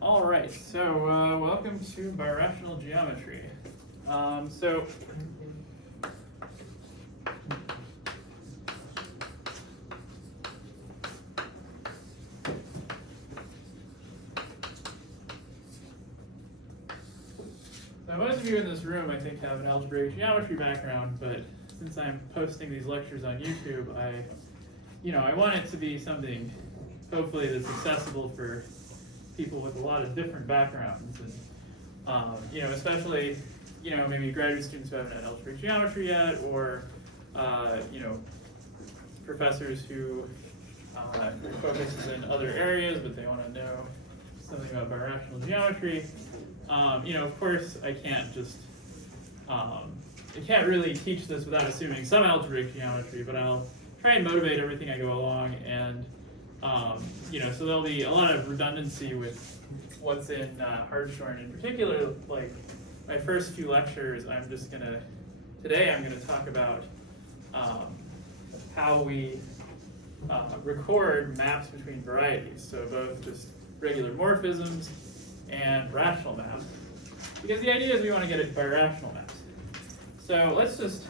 All right, so welcome to Birational Geometry. So most of you in this room, I think, have an algebraic geometry background, but since I'm posting these lectures on YouTube, I want it to be something, hopefully, that's accessible for people with a lot of different backgrounds, and especially, maybe graduate students who haven't had algebraic geometry yet, or professors who focus in other areas, but they want to know something about birational geometry. Of course, I can't just, I can't really teach this without assuming some algebraic geometry, but I'll try and motivate everything I go along, and so there'll be a lot of redundancy with what's in Hartshorn in particular. Like my first few lectures, today I'm gonna talk about how we record maps between varieties, so both just regular morphisms and rational maps, because the idea is we want to get at birational maps. So let's just,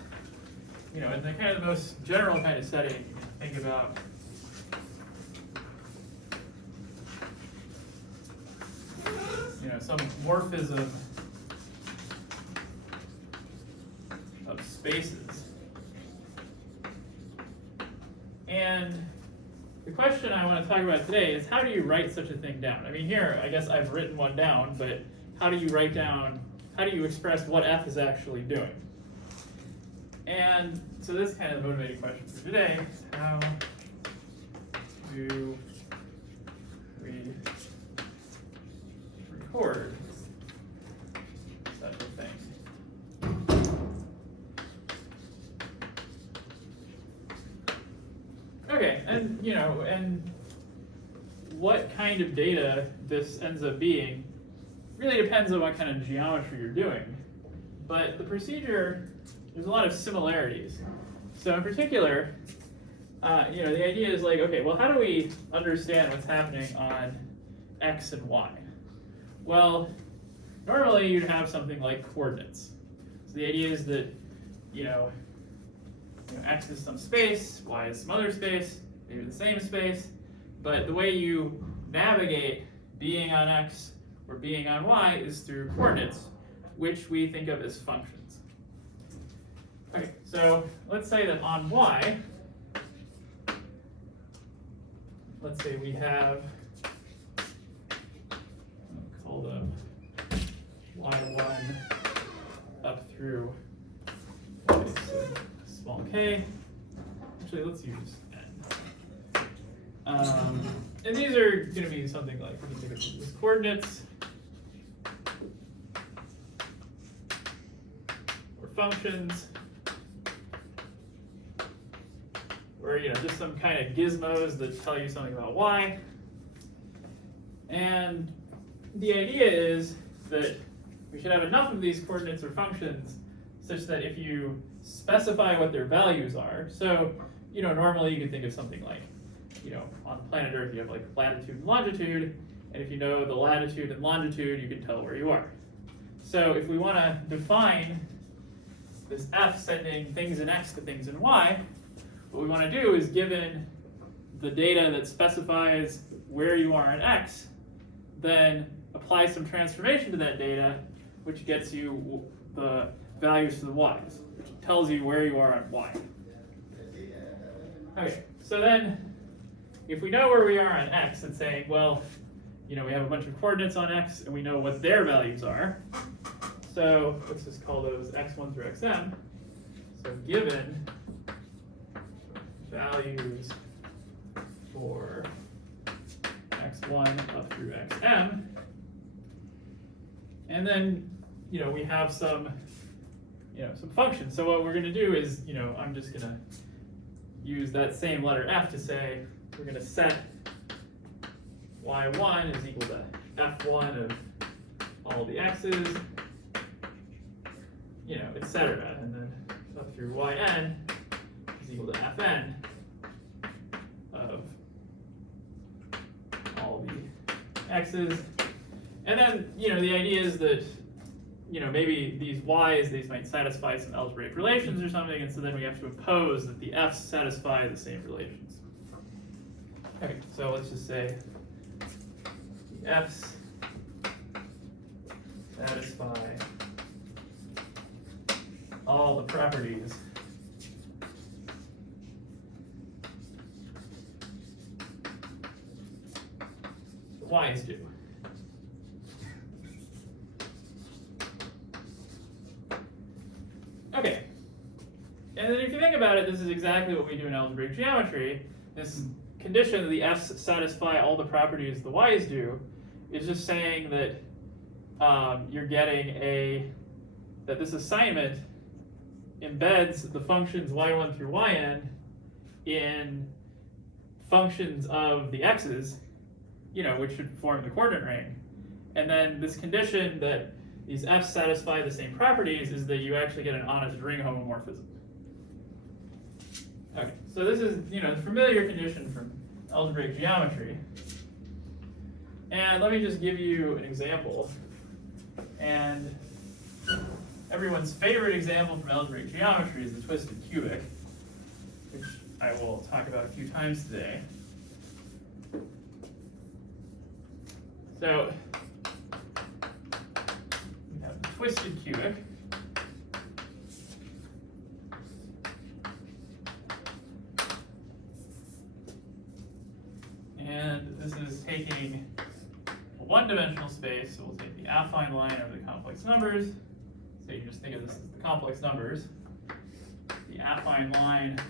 in the kind of the most general kind of setting, think about some morphism of spaces. And the question I want to talk about today is, how do you write such a thing down? I mean, here, I guess I've written one down, but how do you express what f is actually doing? And so this is kind of the motivating question for today. How do we record such a thing? Okay, and what kind of data this ends up being really depends on what kind of geometry you're doing. But the procedure, there's a lot of similarities. So in particular, the idea is like, okay, well, how do we understand what's happening on x and y? Well, normally you'd have something like coordinates. So the idea is that, x is some space, y is some other space, maybe the same space, but the way you navigate being on x or being on y is through coordinates, which we think of as functions. Okay, so let's say that on y, let's say we have, I'll call them y1 up through y small k. Actually, let's use n. And these are going to be something like, we can think of them as coordinates or functions, or just some kind of gizmos that tell you something about y. And the idea is that we should have enough of these coordinates or functions such that if you specify what their values are, so normally you can think of something like, on planet Earth you have like latitude and longitude, and if you know the latitude and longitude, you can tell where you are. So if we want to define this f sending things in x to things in y, what we want to do is, given the data that specifies where you are in x, then apply some transformation to that data, which gets you the values for the y's, which tells you where you are on y. Okay, so then if we know where we are on x and saying, well, we have a bunch of coordinates on x and we know what their values are, so let's just call those x1 through xm. So given values for x1 up through xm, and then we have some some functions. So what we're going to do is, I'm just going to use that same letter f to say we're going to set y1 is equal to f1 of all the x's, etc. And then up through yn is equal to fn of all the x's. And then, the idea is that, maybe these y's, these might satisfy some algebraic relations or something, and so then we have to impose that the f's satisfy the same relations. Okay, so let's just say the f's satisfy all the properties the y's do. Okay, and then if you think about it, this is exactly what we do in algebraic geometry. This condition that the f's satisfy all the properties the y's do is just saying that you're getting that this assignment embeds the functions y1 through yn in functions of the x's, which should form the coordinate ring. And then this condition that these f's satisfy the same properties is that you actually get an honest ring homomorphism. Okay, so this is, the familiar condition from algebraic geometry. And let me just give you an example. And everyone's favorite example from algebraic geometry is the twisted cubic, which I will talk about a few times today. So we have the twisted cubic. And this is taking a one-dimensional space, so we'll take the affine line over the complex numbers. So you can just think of this as the complex numbers. The affine line,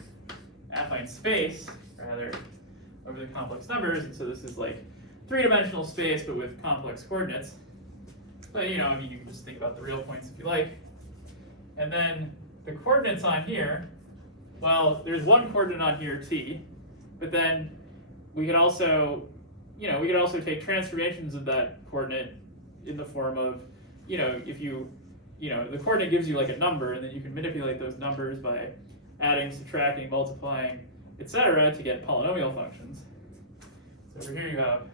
affine space, rather, over the complex numbers. And so this is like three-dimensional space, but with complex coordinates. But you can just think about the real points if you like. And then the coordinates on here, well, there's one coordinate on here, t, but then we could also, take transformations of that coordinate in the form of, if you, the coordinate gives you like a number, and then you can manipulate those numbers by adding, subtracting, multiplying, etc. to get polynomial functions. So over here you have a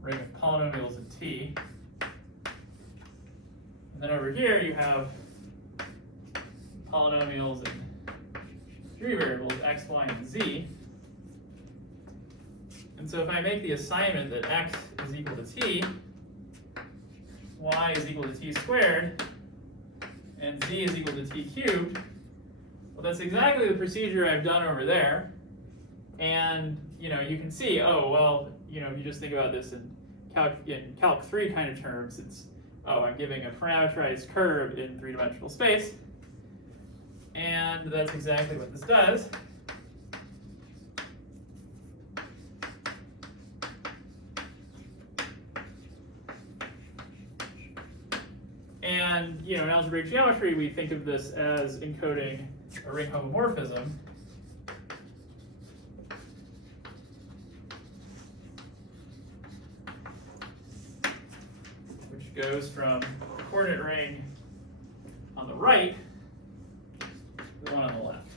ring of polynomials in T. And then over here you have polynomials in three variables, x, y, and z. And so if I make the assignment that x is equal to t, y is equal to t squared, and z is equal to t cubed, well, that's exactly the procedure I've done over there. And you can see, oh well, if you just think about this in Calc 3 kind of terms, it's I'm giving a parameterized curve in three-dimensional space, and that's exactly what this does. And in algebraic geometry, we think of this as encoding a ring homomorphism. Which goes from the coordinate ring on the right to the one on the left.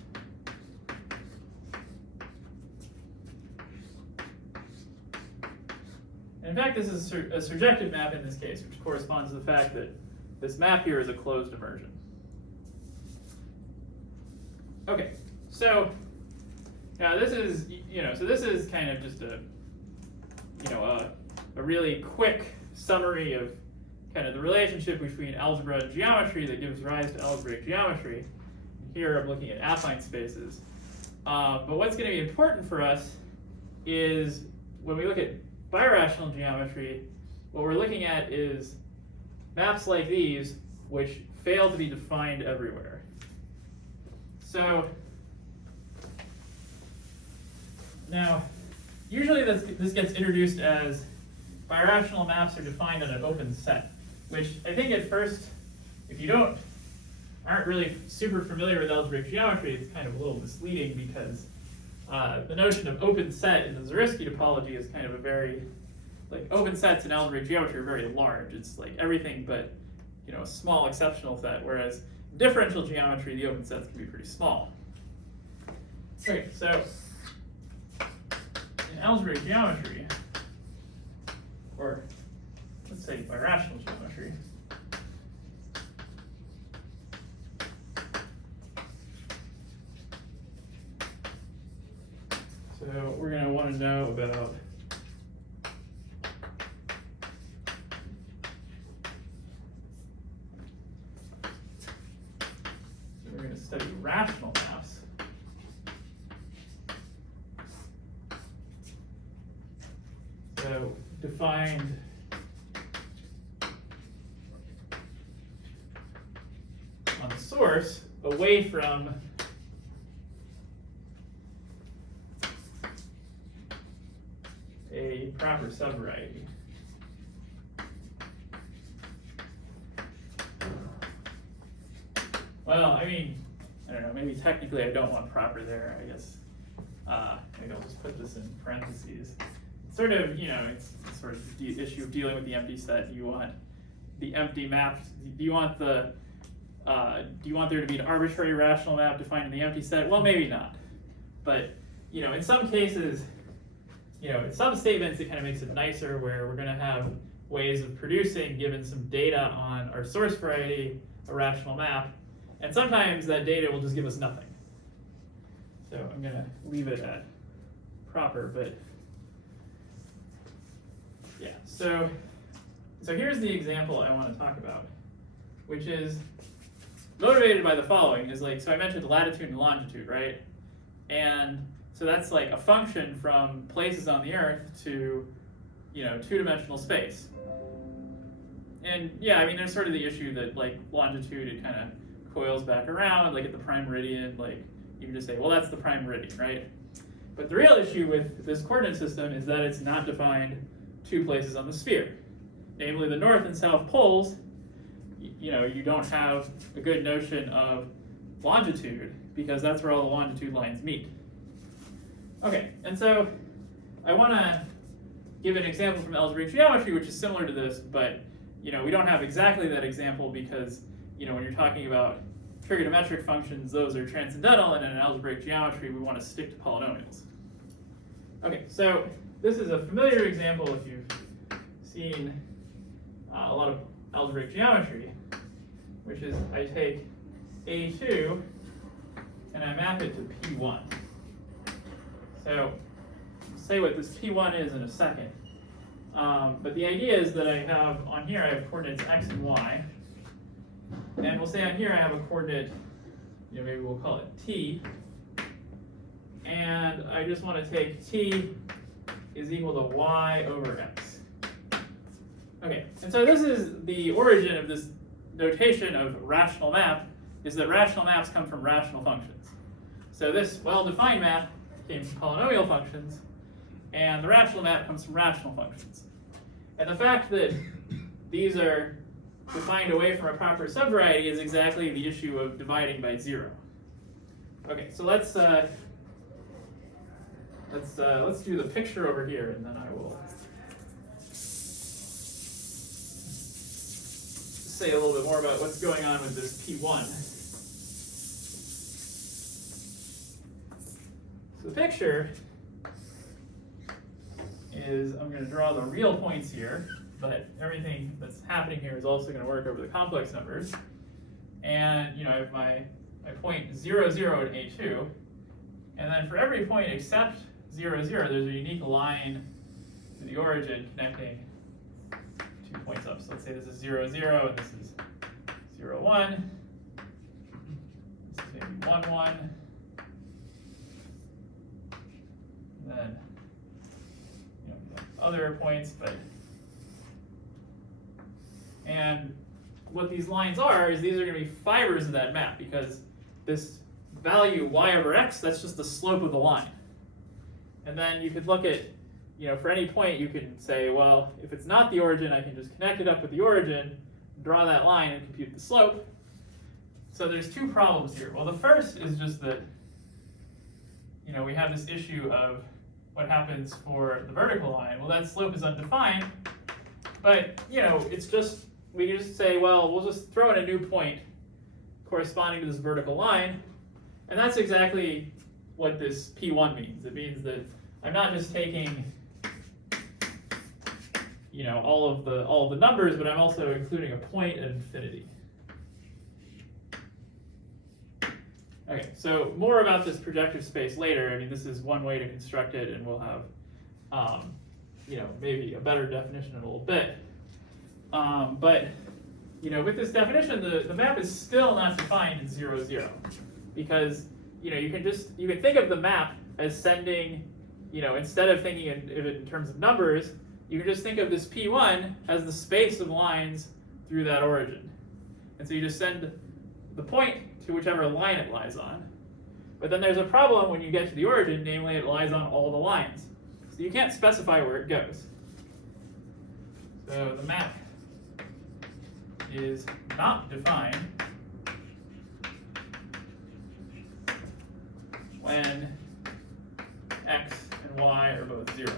And in fact, this is a surjective map in this case, which corresponds to the fact that this map here is a closed immersion. Okay, so now this is, so this is kind of just a really quick summary of kind of the relationship between algebra and geometry that gives rise to algebraic geometry. Here I'm looking at affine spaces. But what's going to be important for us is when we look at birational geometry, what we're looking at is maps like these, which fail to be defined everywhere. So now, usually this gets introduced as birational maps are defined in an open set, which I think at first, if you aren't really super familiar with algebraic geometry, it's kind of a little misleading because the notion of open set in the Zariski topology is kind of a very, open sets in algebraic geometry are very large. It's like everything but, a small exceptional set, whereas in differential geometry, the open sets can be pretty small. Okay, so in algebraic geometry, or let's say birational geometry. So we're going to want to know about we're going to study rational maps. So defined on the source away from a proper subvariety. Well, I mean, I don't know, maybe technically I don't want proper there, I guess. Maybe I'll just put this in parentheses. It's sort of, you know, it's sort of the issue of dealing with the empty set. You want the empty map, do you want there to be an arbitrary rational map defined in the empty set? Well, maybe not. But, you know, in some cases, you know, in some statements, it kind of makes it nicer where we're going to have ways of producing, given some data on our source variety, a rational map. And sometimes that data will just give us nothing. So I'm going to leave it at proper, but yeah. So here's the example I want to talk about, which is motivated by the following. Is like, so I mentioned latitude and longitude, right? And so that's like a function from places on the Earth to, you know, two-dimensional space. And yeah, I mean, there's sort of the issue that like longitude, it kind of coils back around, like at the prime meridian, like you can just say, well, that's the prime meridian, right? But the real issue with this coordinate system is that it's not defined two places on the sphere, namely the north and south poles. You know, you don't have a good notion of longitude because that's where all the longitude lines meet. Okay, and so I want to give an example from algebraic geometry, which is similar to this, but you know, we don't have exactly that example because, you know, when you're talking about trigonometric functions, those are transcendental, and in algebraic geometry, we want to stick to polynomials. Okay, so this is a familiar example if you've seen a lot of algebraic geometry, which is I take A2 and I map it to P1. So I'll say what this P1 is in a second. But the idea is that I have, on here I have coordinates x and y. And we'll say on here I have a coordinate, you know, maybe we'll call it t. And I just want to take t is equal to y over x. Okay, and so this is the origin of this notation of rational map, is that rational maps come from rational functions. So this well-defined map came from polynomial functions, and the rational map comes from rational functions. And the fact that these are defined away from a proper subvariety is exactly the issue of dividing by 0. Okay, so let's do the picture over here, and then I will say a little bit more about what's going on with this P1. So the picture is, I'm going to draw the real points here, but everything that's happening here is also going to work over the complex numbers. And you know, I have my point 0, 0 at A2, and then for every point except 0, 0, there's a unique line to the origin connecting 2 points up. So let's say this is 0, 0, and this is 0, 1. This is maybe 1, 1. And then, you know, other points, and what these lines are is these are going to be fibers of that map, because this value y over x, that's just the slope of the line. And then you could look at, you know, for any point you can say, well, if it's not the origin, I can just connect it up with the origin, draw that line, and compute the slope. So there's two problems here. Well, the first is just that, you know, we have this issue of what happens for the vertical line. Well, that slope is undefined, but, you know, it's just, we can just say, well, we'll just throw in a new point corresponding to this vertical line, and that's exactly what this P1 means. It means that I'm not just taking, you know, all of the numbers, but I'm also including a point at infinity. Okay, so more about this projective space later. I mean, this is one way to construct it, and we'll have, you know, maybe a better definition in a little bit. But you know, with this definition, the map is still not defined in 0, 0, because you know you can think of the map as sending, you know, instead of thinking of it in terms of numbers, you can just think of this P1 as the space of lines through that origin, and so you just send the point to whichever line it lies on. But then there's a problem when you get to the origin, namely it lies on all the lines. So you can't specify where it goes. So the map is not defined when x and y are both 0.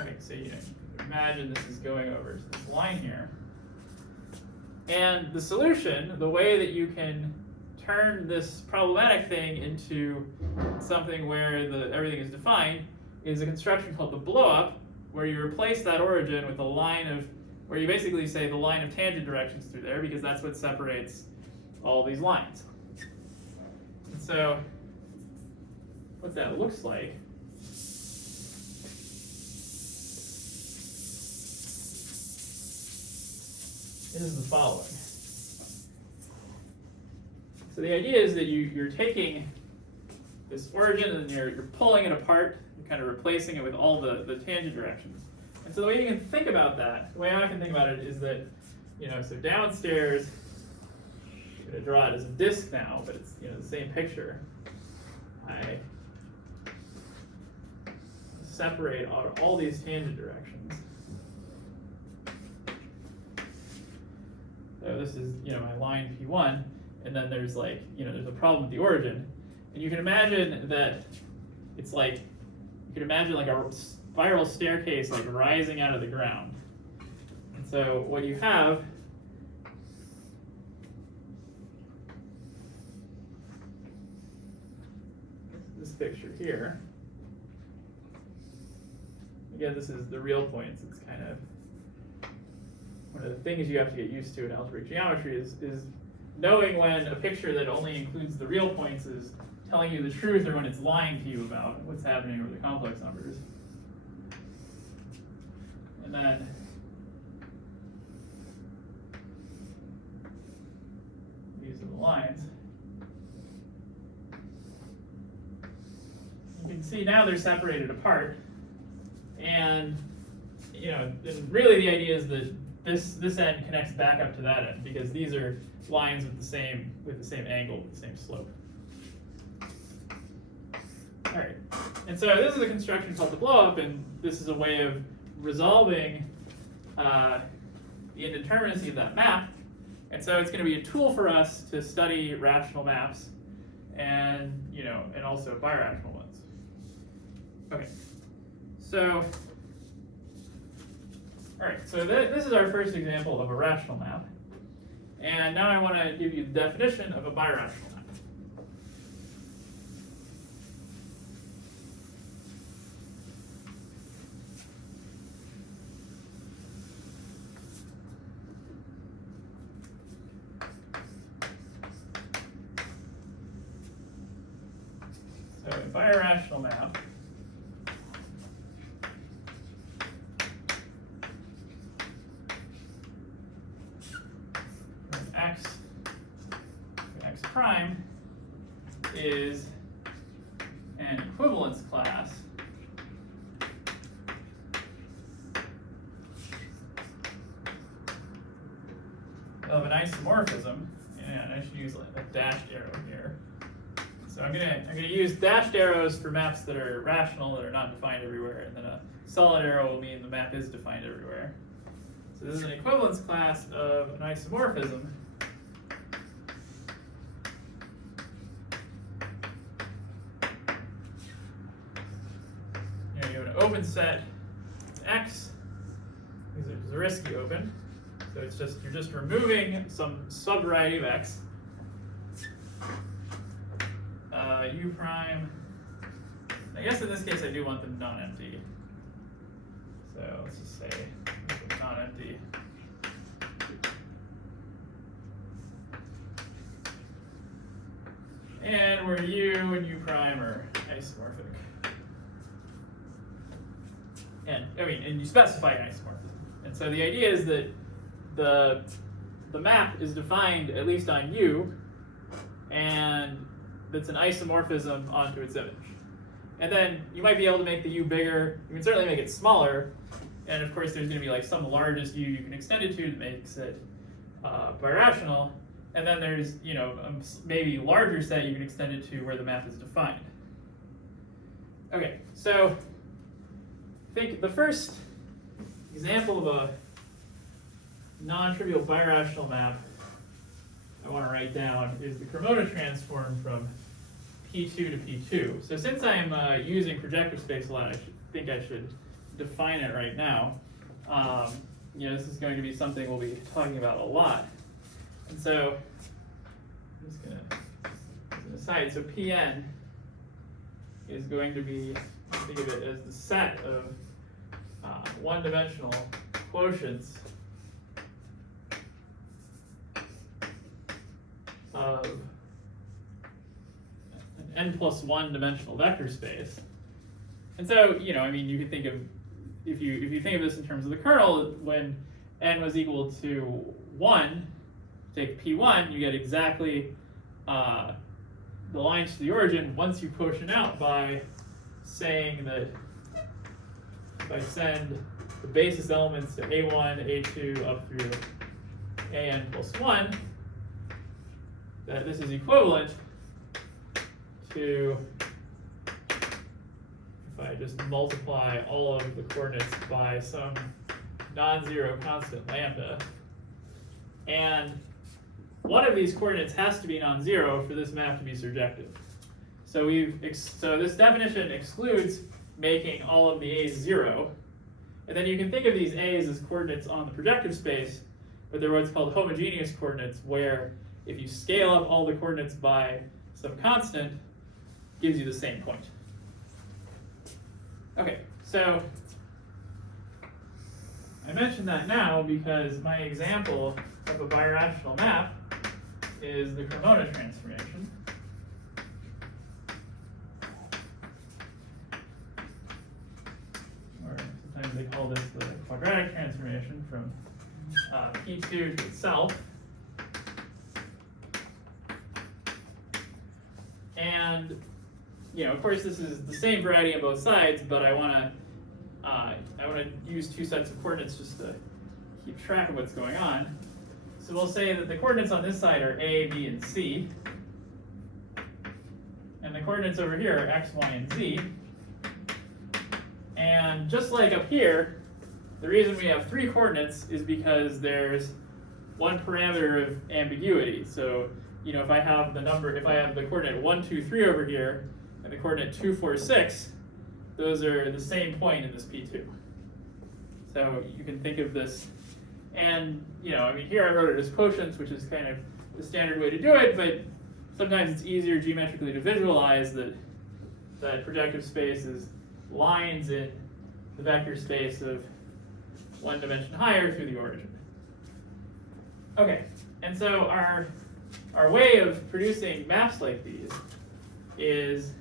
Okay, so you know, imagine this is going over this line here. And the solution, the way that you can turn this problematic thing into something where everything is defined, is a construction called the blowup, where you replace that origin with a line of, where you basically say the line of tangent directions through there, because that's what separates all these lines. And so what that looks like is the following. So the idea is that you're taking this origin and you're pulling it apart, you're kind of replacing it with all the tangent directions. And so the way you can think about that, the way I can think about it is that, you know, so downstairs, I'm going to draw it as a disk now, but it's, you know, the same picture. I separate out all these tangent directions. So this is, you know, my line P1, and then there's like, you know, there's a problem with the origin. And you can imagine that it's like, you can imagine like a spiral staircase like rising out of the ground. And so what you have this picture here. Again, this is the real points. It's kind of one of the things you have to get used to in algebraic geometry is knowing when a picture that only includes the real points is telling you the truth, or when it's lying to you about what's happening with the complex numbers. And then these are the lines. You can see now they're separated apart, and you know, and really the idea is that this end connects back up to that end, because these are lines with the same angle, with the same slope. All right, and so this is a construction called the blowup, and this is a way of resolving the indeterminacy of that map. And so it's going to be a tool for us to study rational maps, and you know, and also birational ones. Okay, so all right, so this is our first example of a rational map, and now I want to give you the definition of a birational map. So a birational map x prime is an equivalence class of an isomorphism, and I should use a dashed arrow here. So I'm gonna use dashed arrows for maps that are rational, that are not defined everywhere, and then a solid arrow will mean the map is defined everywhere. So this is an equivalence class of an isomorphism open set X is a Zariski open, so it's just you're just removing some subvariety of X. U prime. I guess in this case I do want them non-empty. So let's just say it's not empty. And where U and U prime are isomorphic. And and you specify an isomorphism. And so the idea is that the map is defined at least on U, and that's an isomorphism onto its image. And then you might be able to make the U bigger. You can certainly make it smaller. And of course, there's going to be like some largest U you can extend it to that makes it birational. And then there's maybe larger set you can extend it to where the map is defined. Okay, so I think the first example of a non-trivial birational map I want to write down is the Cremona transform from P2 to P2. So since I'm using projective space a lot, think I should define it right now. This is going to be something we'll be talking about a lot. And so I'm just going to, as an aside, so Pn is going to be, think of it as the set of one-dimensional quotients of an n+1 dimensional vector space. And so, you can think of, if you think of this in terms of the kernel, when n was equal to 1, take P1, you get exactly the lines to the origin once you quotient out by saying that if I send the basis elements to A1, A2, up through AN+1, that this is equivalent to, if I just multiply all of the coordinates by some non-zero constant lambda, and one of these coordinates has to be non-zero for this map to be surjective. So this definition excludes making all of the a's 0, and then you can think of these a's as coordinates on the projective space, but they're what's called homogeneous coordinates, where if you scale up all the coordinates by some constant, it gives you the same point. Okay, so I mentioned that now because my example of a birational map is the Cremona transformation. Or sometimes they call this the quadratic transformation from P2 to itself. And of course, this is the same variety on both sides, but I want to use two sets of coordinates just to keep track of what's going on. So we'll say that the coordinates on this side are A, B, and C, and the coordinates over here are X, Y, and Z. And just like up here, the reason we have three coordinates is because there's one parameter of ambiguity. So if I have the coordinate 1, 2, 3 over here, and the coordinate 2, 4, 6, those are the same point in this P2. So you can think of this, and here I wrote it as quotients, which is kind of the standard way to do it, but sometimes it's easier geometrically to visualize that projective space is lines in the vector space of one dimension higher through the origin. Okay, and so our way of producing maps like these is,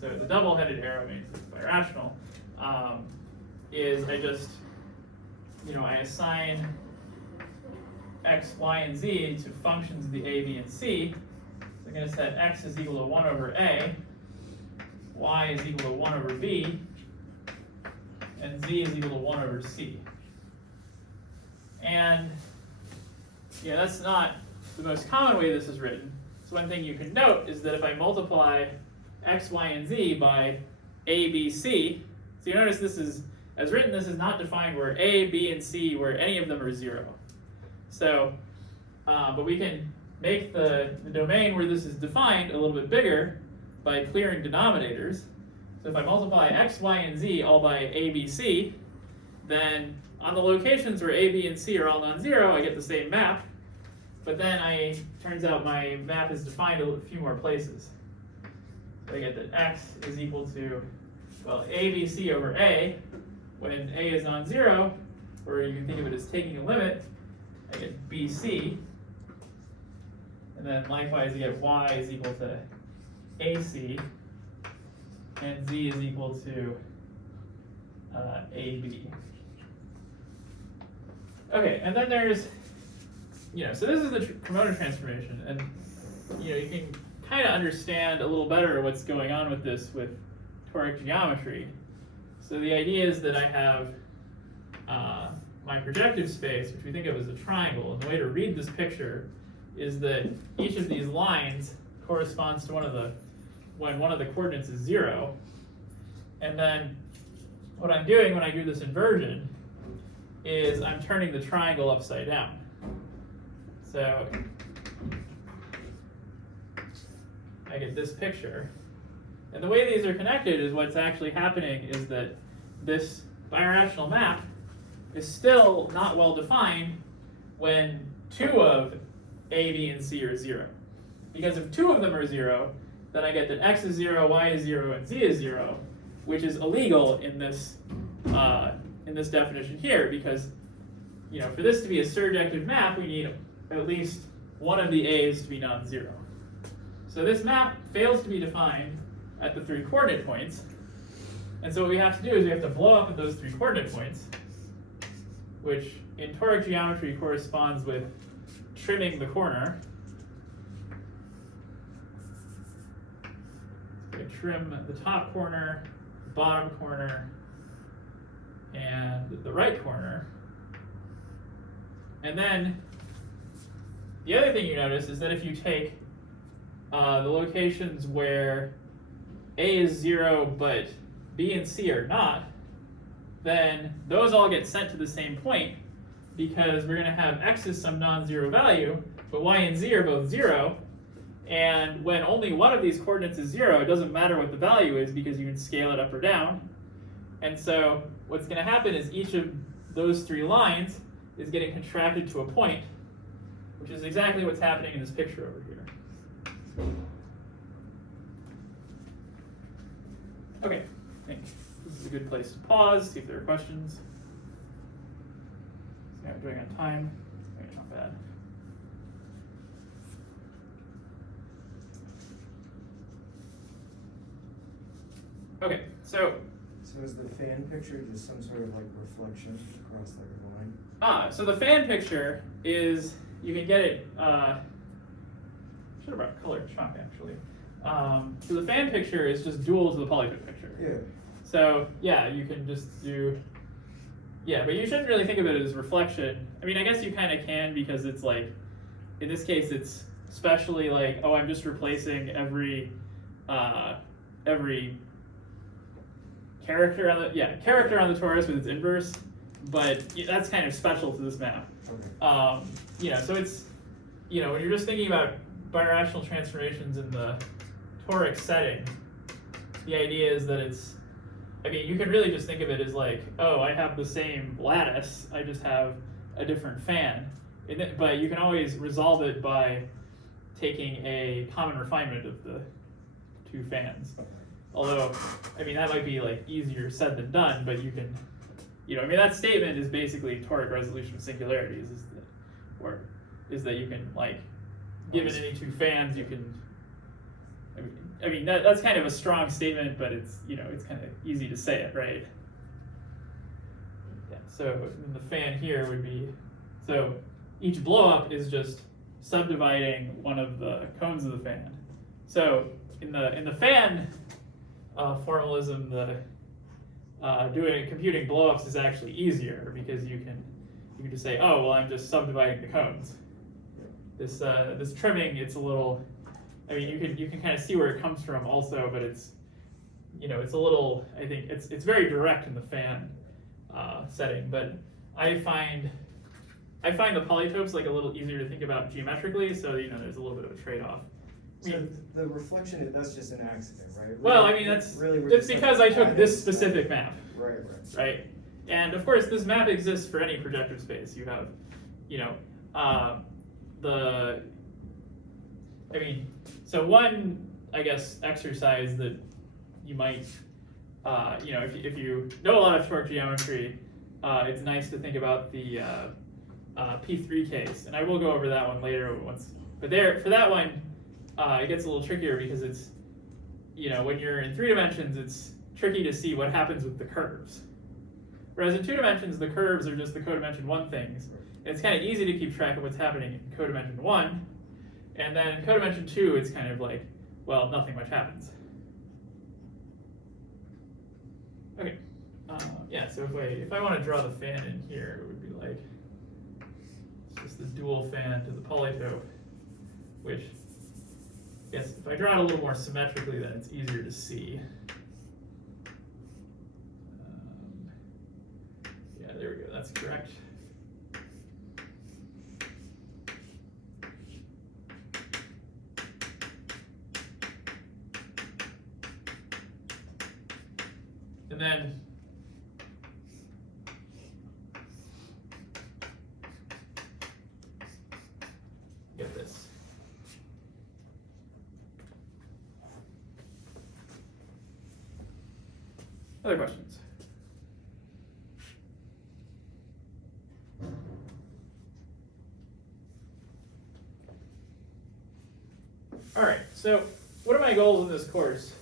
so the double-headed arrow means it's birational, is I just, I assign x, y, and z to functions of the a, b, and c. So I'm going to set x is equal to 1 over a, y is equal to 1 over b, and z is equal to 1 over c. And that's not the most common way this is written. So one thing you can note is that if I multiply x, y, and z by a, b, c, so you notice this is, as written, this is not defined where a, b, and c, where any of them are 0. So, but we can make the domain where this is defined a little bit bigger by clearing denominators. So if I multiply x, y, and z all by a, b, c, then on the locations where a, b, and c are all non-zero, I get the same map. But then turns out my map is defined a few more places. So I get that x is equal to, well, a, b, c over a, when a is non-zero, or you can think of it as taking a limit, I get BC. And then likewise, you get y is equal to AC, and z is equal to AB. Okay, and then there's, so this is the promoter transformation, and you can kind of understand a little better what's going on with this with toric geometry. So the idea is that I have my projective space, which we think of as a triangle, and the way to read this picture is that each of these lines corresponds to when one of the coordinates is 0, and then what I'm doing when I do this inversion is I'm turning the triangle upside down. So I get this picture. And the way these are connected is what's actually happening is that this birational map is still not well defined when 2 of A, B, and C are 0. Because if 2 of them are 0, then I get that x is 0, y is 0, and z is 0, which is illegal in this definition here, because for this to be a surjective map, we need at least one of the a's to be non-zero. So this map fails to be defined at the 3 coordinate points, and so what we have to do is we have to blow up at those 3 coordinate points, which in toric geometry corresponds with trimming the corner. So we trim the top corner, the bottom corner, and the right corner. And then the other thing you notice is that if you take the locations where A is 0 but B and C are not, then those all get sent to the same point, because we're going to have x is some non-zero value, but y and z are both 0, and when only one of these coordinates is 0, it doesn't matter what the value is because you can scale it up or down. And so what's going to happen is each of those 3 lines is getting contracted to a point, which is exactly what's happening in this picture over here. Okay, I think this is a good place to pause, see if there are questions. Yeah, we're doing on time. Okay, not bad. Okay, so is the fan picture just some sort of like reflection across like a line? So the fan picture is, you can get it, should have brought colored chalk actually. So the fan picture is just dual to the polytope picture. Yeah. So yeah, you can just do, but you shouldn't really think of it as reflection. I mean, I guess you kind of can, because it's like, in this case, it's especially like, oh, I'm just replacing every character on the torus with its inverse, but that's kind of special to this map. Okay. So it's, when you're just thinking about birational transformations in the toric setting, the idea is that it's, you can really just think of it as like, oh, I have the same lattice, I just have a different fan. But you can always resolve it by taking a common refinement of the 2 fans. Although, that might be like easier said than done, but you can, that statement is basically toric resolution of singularities, is that you can, like, given any 2 fans, you can, that's kind of a strong statement, but it's, it's kind of easy to say it, right? Yeah, so the fan here would be, so each blowup is just subdividing one of the cones of the fan. So in the fan formalism, computing blowups is actually easier, because you can just say, oh, well, I'm just subdividing the cones. This trimming, it's a little, you can kind of see where it comes from also, but it's, it's a little, I think it's very direct in the fan setting, but I find the polytopes like a little easier to think about geometrically, so there's a little bit of a trade-off. So the reflection, that's just an accident, right? Well, that's because I took this specific map. Right. And of course, this map exists for any projective space. You have, so one, I guess, exercise that you might if you know a lot of torque geometry, it's nice to think about the P3 case, and I will go over that one later once. But for that one, it gets a little trickier because it's, when you're in 3 dimensions, it's tricky to see what happens with the curves. Whereas in 2 dimensions, the curves are just the codimension 1 things. And it's kind of easy to keep track of what's happening in codimension 1. And then in codimension 2, it's kind of like, well, nothing much happens. Okay. Yeah, so if I want to draw the fan in here, it would be like, it's just the dual fan to the polytope, which, yes, if I draw it a little more symmetrically, then it's easier to see. Yeah, there we go, that's correct. And then get this. Other questions? All right, so one of my goals in this course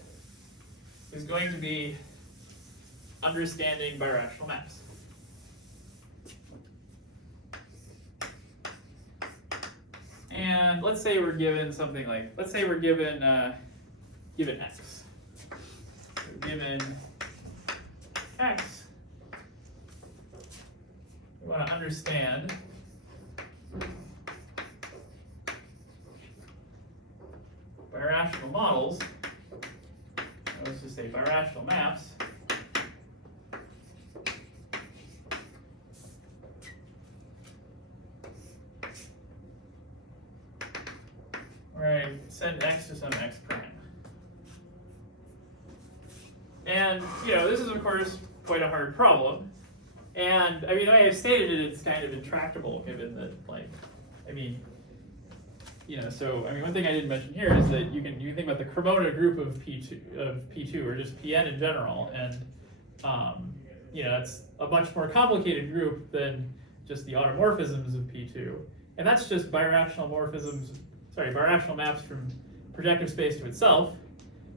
is going to be understanding birational maps. And let's say we're given something like, let's say we're given x. We're given x. We want to understand birational models. Let's just say birational maps. Right, send x to some x prime. And, this is, of course, quite a hard problem. And, I mean, the way I've stated it, it's kind of intractable, given that, one thing I didn't mention here is that you can think about the Cremona group of P2, or just Pn in general, and, that's a much more complicated group than just the automorphisms of P2. And that's just birational maps from projective space to itself,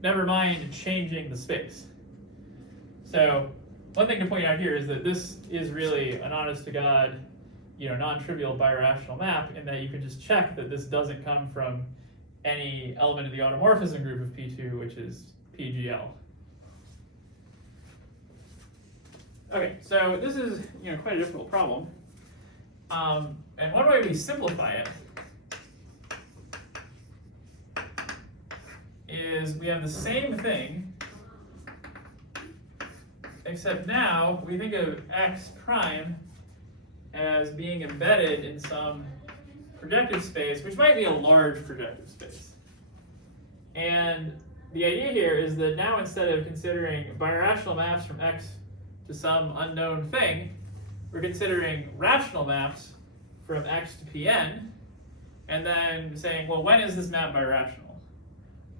never mind changing the space. So one thing to point out here is that this is really an honest-to-God, non-trivial birational map, in that you can just check that this doesn't come from any element of the automorphism group of P2, which is PGL. Okay, so this is quite a difficult problem. And one way we simplify it is we have the same thing, except now we think of x prime as being embedded in some projective space, which might be a large projective space. And the idea here is that now, instead of considering birational maps from x to some unknown thing, we're considering rational maps from x to Pn, and then saying, well, when is this map birational?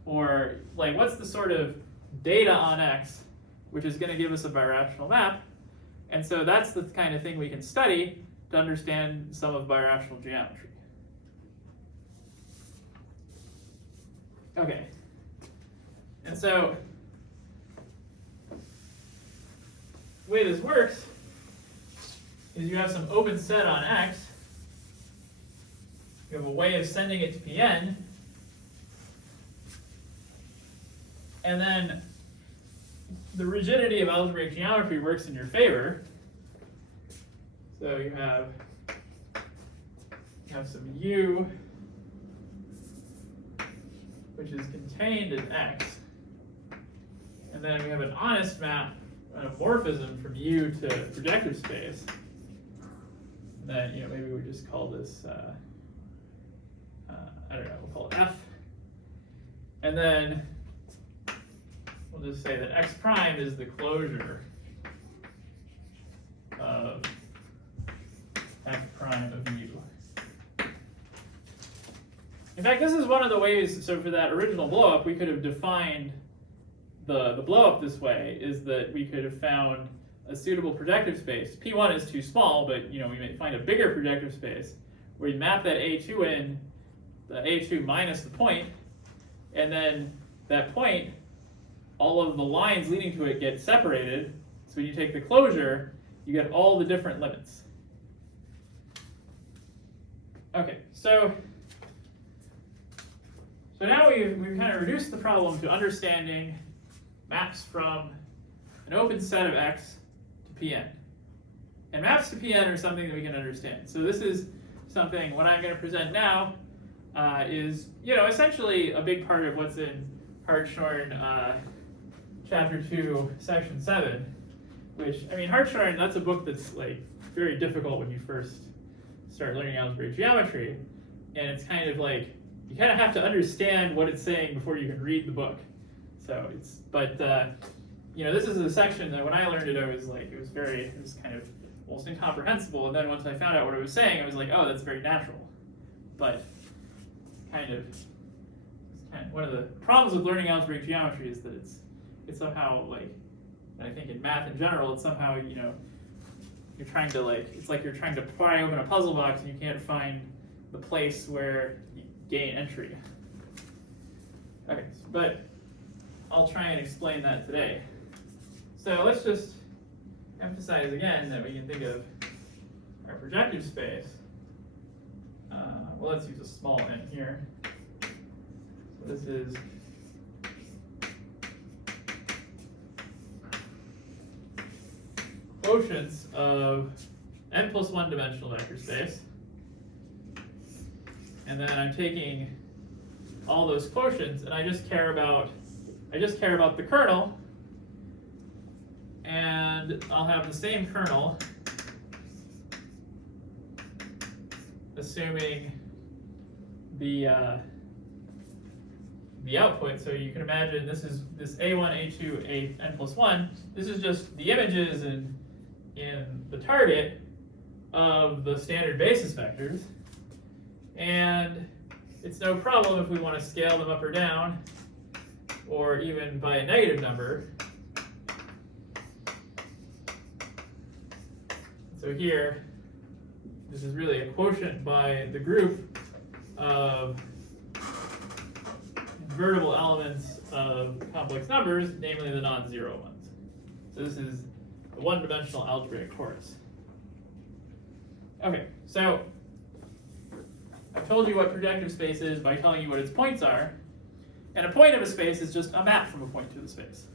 Or what's the sort of data on x which is going to give us a birational map? And so that's the kind of thing we can study to understand some of birational geometry. Okay. And so the way this works is you have some open set on x. You have a way of sending it to Pn. And then the rigidity of algebraic geometry works in your favor. So you have some u, which is contained in x. And then we have an honest map, a morphism from u to projective space. And then maybe we just call this I don't know, we'll call it f. And then we'll just say that x prime is the closure of f prime of u. In fact, this is one of the ways, so for that original blowup, we could have defined the blow up this way is that we could have found a suitable projective space. P1 is too small, but we may find a bigger projective space where we map that A2 in, the A2 minus the point, and then that point, all of the lines leading to it get separated. So when you take the closure, you get all the different limits. Okay, so now we've kind of reduced the problem to understanding maps from an open set of X to Pn. And maps to Pn are something that we can understand. So this is something, what I'm going to present now is, essentially a big part of what's in Hartshorne Chapter 2, Section 7, which, Hartshorne, that's a book that's like very difficult when you first start learning algebraic geometry, and it's kind of like, you kind of have to understand what it's saying before you can read the book. So this is a section that when I learned it, it was kind of almost incomprehensible, and then once I found out what it was saying, I was like, oh, that's very natural. But kind of one of the problems with learning algebraic geometry is that it's somehow like, and I think in math in general, it's somehow, you're trying to it's like you're trying to pry open a puzzle box and you can't find the place where you gain entry. Okay, but I'll try and explain that today. So let's just emphasize again that we can think of our projective space. Well, let's use a small n here. So this is quotients of n plus 1 dimensional vector space. And then I'm taking all those quotients and I just care about the kernel, and I'll have the same kernel assuming the output. So you can imagine this A1, A2, n plus 1. This is just the images in the target of the standard basis vectors. And it's no problem if we want to scale them up or down, or even by a negative number. So here, this is really a quotient by the group of invertible elements of complex numbers, namely the non-zero ones. So this is the one-dimensional algebraic torus. Okay, so I've told you what projective space is by telling you what its points are. And a point of a space is just a map from a point to the space,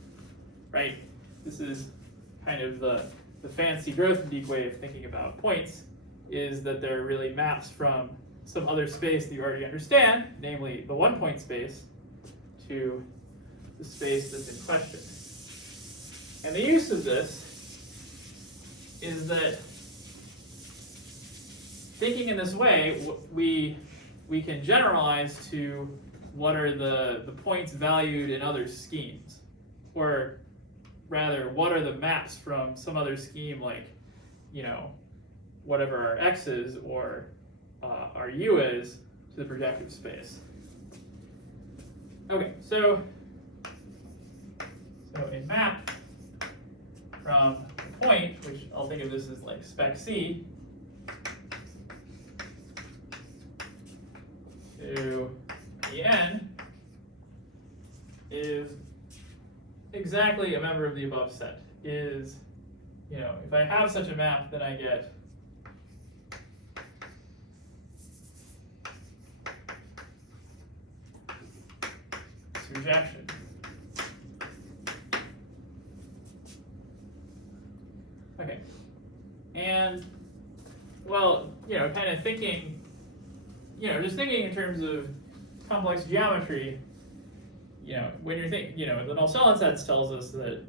right? This is kind of the fancy Grothendieck way of thinking about points, is that they're really maps from some other space that you already understand, namely the one-point space, to the space that's in question. And the use of this is that thinking in this way, we can generalize to what are the points valued in other schemes, or rather, what are the maps from some other scheme, like, whatever our x is or our u is, to the projective space. Okay, so a map from a point, which I'll think of this as like spec C, to En is exactly a member of the above set. Is, if I have such a map, then I get surjection. Okay, and well, kind of thinking, just thinking in terms of complex geometry, when you're thinking, the null sets tells us that,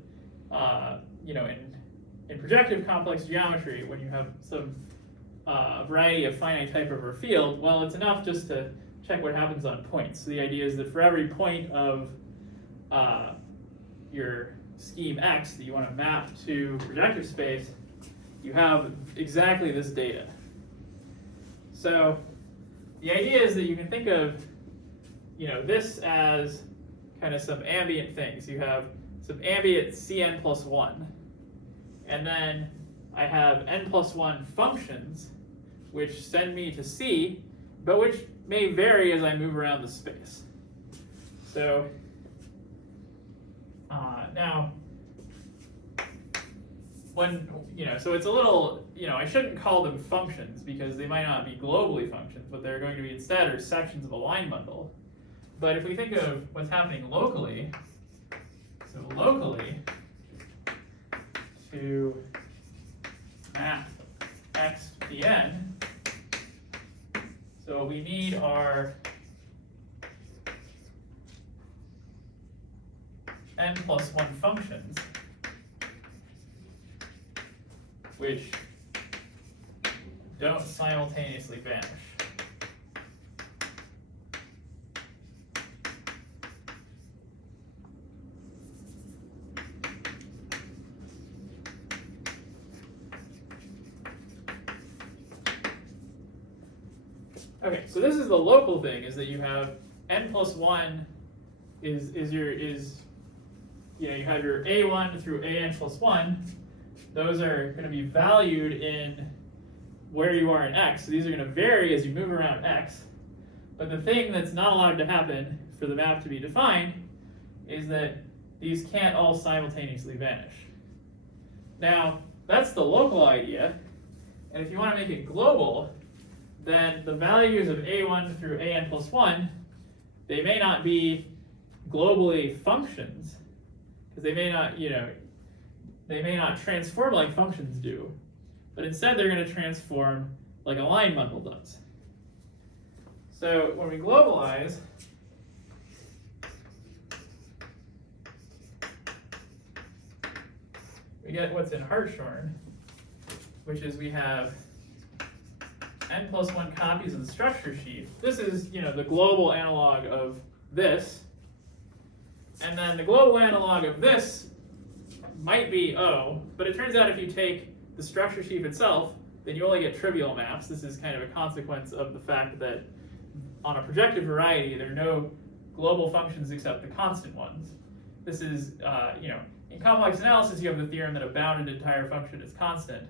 in projective complex geometry, when you have some variety of finite type over a field, well, it's enough just to check what happens on points. So the idea is that for every point of your scheme X that you want to map to projective space, you have exactly this data. So the idea is that you can think of this as kind of some ambient things. You have some ambient Cn plus 1. And then I have n plus 1 functions, which send me to C, but which may vary as I move around the space. So now, when, so it's a little, I shouldn't call them functions because they might not be globally functions. What they're going to be instead are sections of a line bundle. But if we think of what's happening locally, so locally to map x to Pn, so we need our n plus 1 functions, which don't simultaneously vanish. Okay, so this is the local thing, is that you have n plus 1 you have your a1 through an plus 1. Those are going to be valued in where you are in x. So these are going to vary as you move around x. But the thing that's not allowed to happen for the map to be defined is that these can't all simultaneously vanish. Now, that's the local idea. And if you want to make it global, then the values of a1 through an plus 1, they may not be globally functions, because they may not transform like functions do, but instead they're going to transform like a line bundle does. So when we globalize, we get what's in Hartshorne, which is we have n plus 1 copies of the structure sheet. This is, the global analog of this. And then the global analog of this might be O, but it turns out if you take the structure sheaf itself, then you only get trivial maps. This is kind of a consequence of the fact that on a projective variety, there are no global functions except the constant ones. This is, in complex analysis, you have the theorem that a bounded entire function is constant.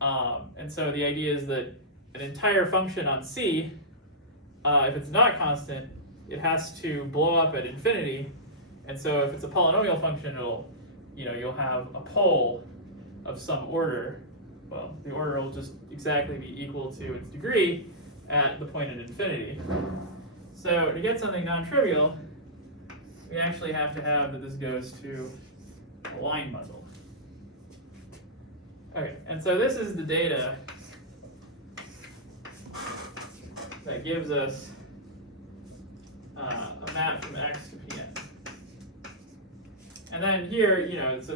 And so the idea is that an entire function on C, if it's not constant, it has to blow up at infinity. And so if it's a polynomial function, you'll have a pole of some order. Well, the order will just exactly be equal to its degree at the point at infinity. So to get something non-trivial, we actually have to have that this goes to a line bundle. Okay, and so this is the data that gives us a map from X to Pn. And then here, so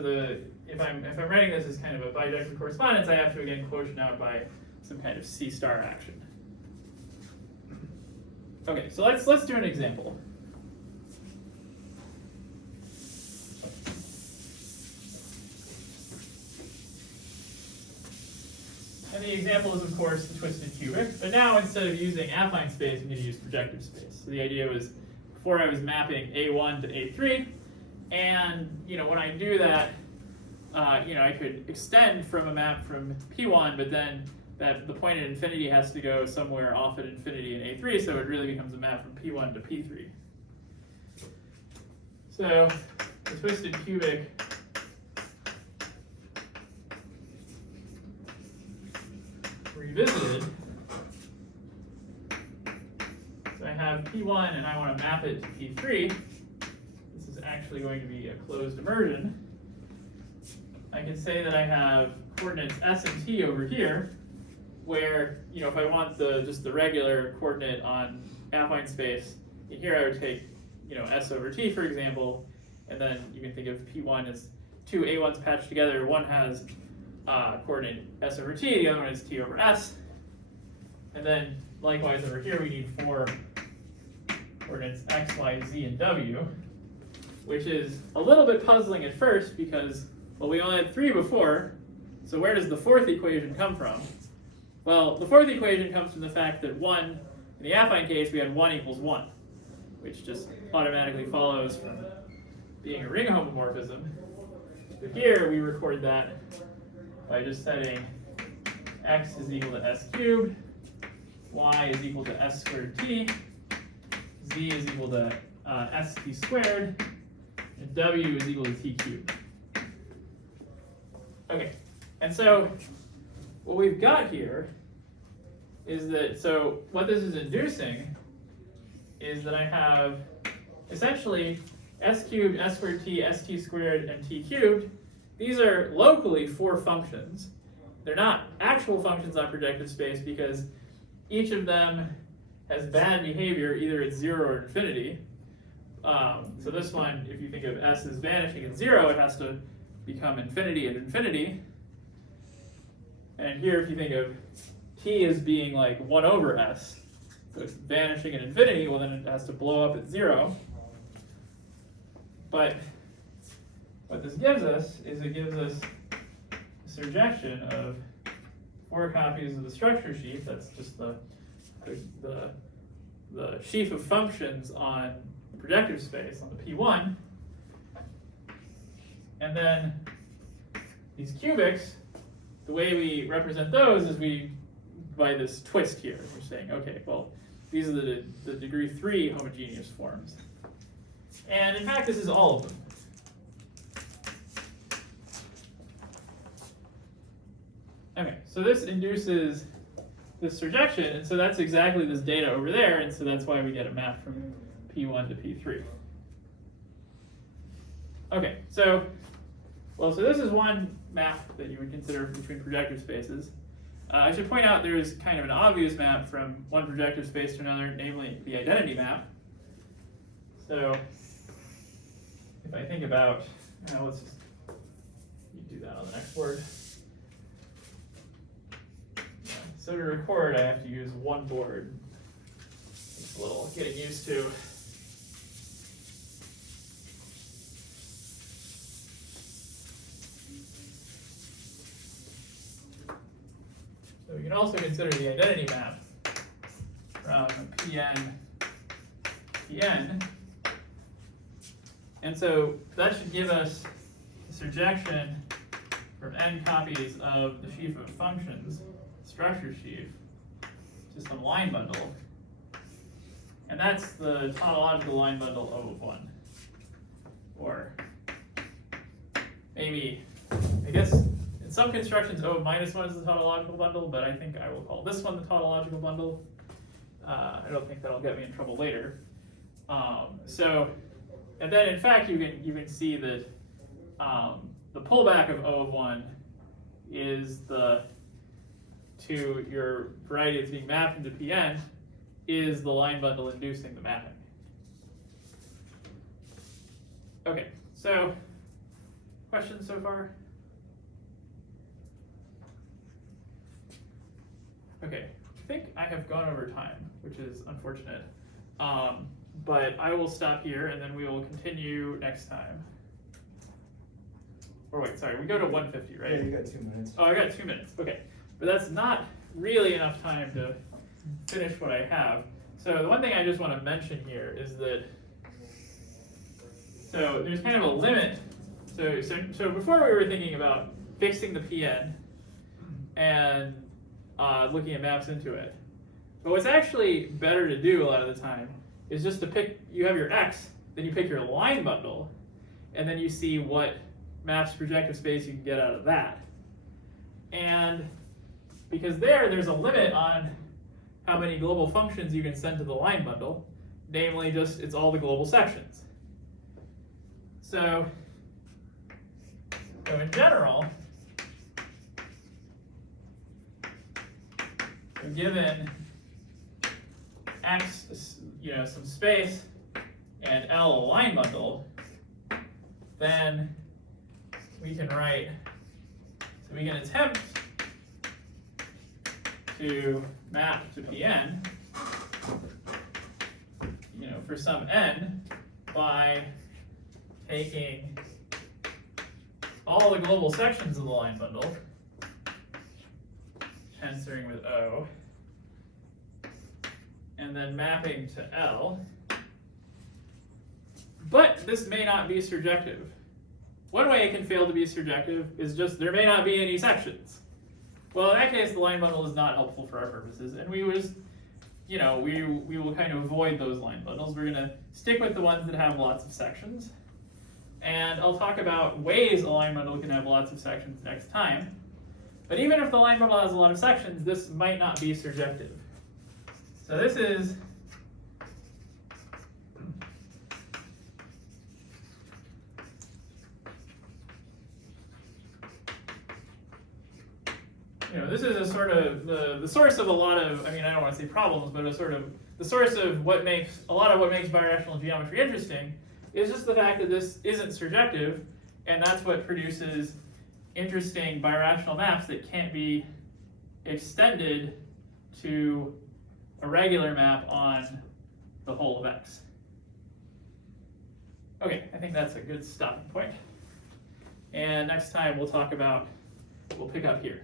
if I'm writing this as kind of a bijective correspondence, I have to again quotient out by some kind of C star action. Okay, so let's do an example. And the example is, of course, the twisted cubic. But now, instead of using affine space, I'm going to use projective space. So the idea was, before I was mapping A1 to A3, and when I do that, I could extend from a map from P1, but then the point at infinity has to go somewhere off at infinity in A3, so it really becomes a map from P1 to P3. So the twisted cubic revisited. So I have P1 and I want to map it to P3. This is actually going to be a closed immersion. I can say that I have coordinates S and T over here, where, if I want just the regular coordinate on affine space, in here I would take, S over T, for example, and then you can think of P1 as two A1s patched together. One has coordinate S over T, the other one is T over S. And then likewise over here we need four coordinates X, Y, Z, and W, which is a little bit puzzling at first because, well, we only had 3 before, so where does the fourth equation come from? Well, the fourth equation comes from the fact that 1, in the affine case, we had 1 equals 1, which just automatically follows from being a ring homomorphism. So here we record that by just setting x is equal to s cubed, y is equal to s squared t, z is equal to st squared, and w is equal to t cubed. Okay, and so what we've got here is that, so what this is inducing is that I have essentially s cubed, s squared t, st squared, and t cubed. These are locally 4 functions. They're not actual functions on projective space because each of them has bad behavior either at 0 or infinity. So this one, if you think of s as vanishing at 0, it has to become infinity at infinity. And here, if you think of t as being like 1 over s, so it's vanishing at infinity, well then it has to blow up at 0. But what this gives us is it gives us a surjection of 4 copies of the structure sheaf. That's just the sheaf of functions on projective space, on the P1. And then these cubics, the way we represent those is by this twist here. We're saying, okay, well, these are the degree 3 homogeneous forms. And in fact, this is all of them. Okay, so this induces this surjection, and so that's exactly this data over there, and so that's why we get a map from P1 to P3. Okay, so this is one map that you would consider between projective spaces. I should point out there is kind of an obvious map from one projective space to another, namely the identity map. So if I think about, let's just do that on the next board. So to record, I have to use one board. It's a little getting used to. So we can also consider the identity map from Pn. And so that should give us a surjection from n copies of the sheaf of functions, structure sheaf, to some line bundle. And that's the tautological line bundle O of 1. Or maybe, I guess, in some constructions O of minus 1 is the tautological bundle, but I think I will call this one the tautological bundle. I don't think that'll get me in trouble later. And then in fact you can see that the pullback of O of 1 is to your variety that's being mapped into Pn is the line bundle inducing the mapping. Okay, so questions so far? Okay, I think I have gone over time, which is unfortunate. But I will stop here and then we will continue next time. Or wait, sorry, we go to 150, right? Yeah, you got 2 minutes. Oh, I got 2 minutes, okay. But that's not really enough time to finish what I have. So the one thing I just want to mention here is that, so there's kind of a limit. So before we were thinking about fixing the Pn and looking at maps into it. But what's actually better to do a lot of the time is just to pick, you have your X, then you pick your line bundle, and then you see what maps projective space you can get out of that. And because there's a limit on how many global functions you can send to the line bundle, namely just it's all the global sections. So in general, given X, some space, and L a line bundle, then we can write, so we can attempt to map to Pn, for some n by taking all the global sections of the line bundle, tensoring with O, and then mapping to L, But this may not be surjective. One way it can fail to be surjective is just there may not be any sections. Well, in that case, the line bundle is not helpful for our purposes, and we will kind of avoid those line bundles. We're going to stick with the ones that have lots of sections. And I'll talk about ways a line bundle can have lots of sections next time. But even if the line bundle has a lot of sections, this might not be surjective. So this is this is a sort of the source of a lot of, I don't want to say problems, but a sort of the source of what makes a lot of what makes birational geometry interesting is just the fact that this isn't surjective, and that's what produces interesting birational maps that can't be extended to a regular map on the whole of X. Okay, I think that's a good stopping point. And next time we'll pick up here.